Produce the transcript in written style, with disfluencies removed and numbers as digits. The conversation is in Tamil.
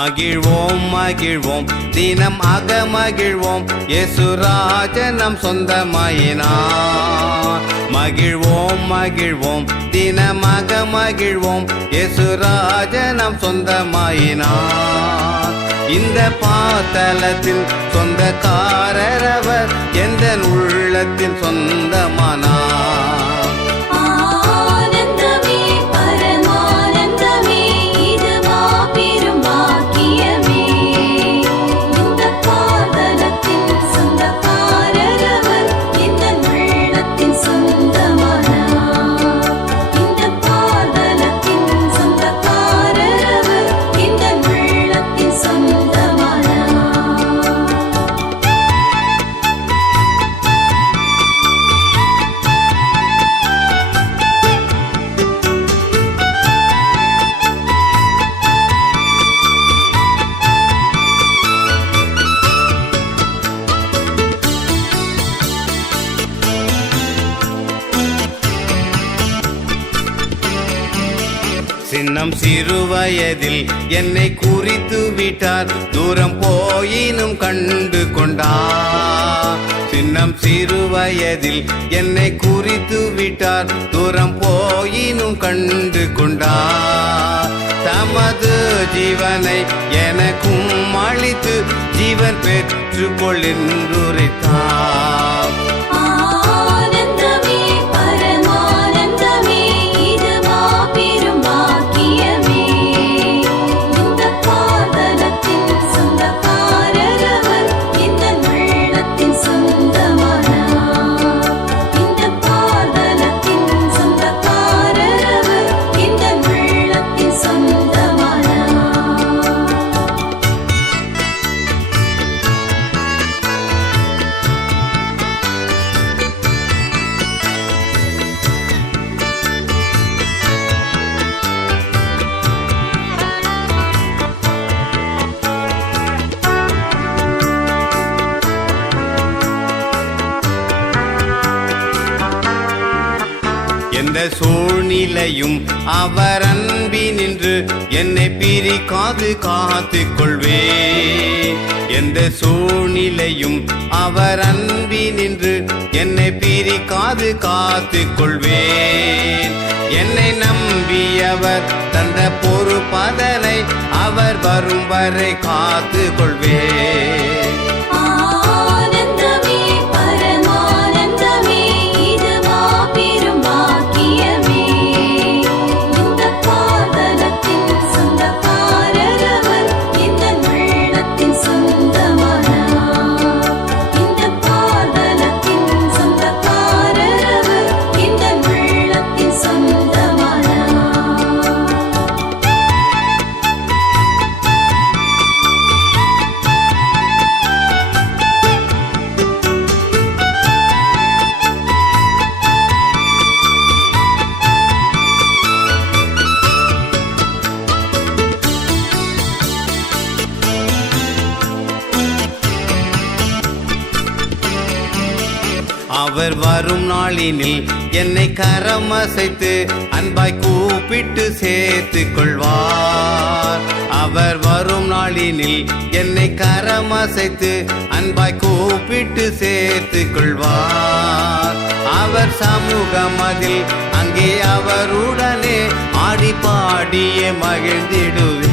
மகிழ்வோம் மகிழ்வோம் தினம் அகமகிழ்வோம் இயேசுராஜ நம் சொந்தமாயினார். மகிழ்வோம் மகிழ்வோம் தினம் அகமகிழ்வோம் இயேசுராஜ நம் சொந்தமாயினார். இந்த பாத்தலத்தில் சொந்தக்காரரவர் எந்த உள்ளத்தில் சொந்தமானார். சின்னம் சிறுவயதில் என்னை குறித்து விட்டார், தூரம் போயினும் கண்டு கொண்டார். சின்னம் சிறுவயதில் என்னை குறித்து விட்டார், தூரம் போயினும் கண்டு கொண்டார். தமது ஜீவனை எனக்கும் அளித்து ஜீவன் பெற்றுக்கொள் என்றுரைத்தார். எந்த சூழ்நிலையும் அவர் அன்பினின்று என்னை பிரிக்காது காத்துக் கொள்வே. எந்த சூழ்நிலையும் அவர் அன்பினின்று என்னை பிரிக்காது காத்துக் கொள்வேன். என்னை நம்பியவர் தந்த பொறுப்பதனை அவர் வரும் வரை காத்துக் கொள்வேன். அவர் வரும் நாளினில் என்னை கரமசைத்து அன்பாய் கூப்பிட்டு சேர்த்துக் கொள்வார். அவர் வரும் நாளினில் என்னை கரமசைத்து அன்பாய் கூப்பிட்டு சேர்த்துக் கொள்வார். அவர் சமூகமதில் அங்கே அவருடனே ஆடி பாடியே மகிழ்ந்திடுவே.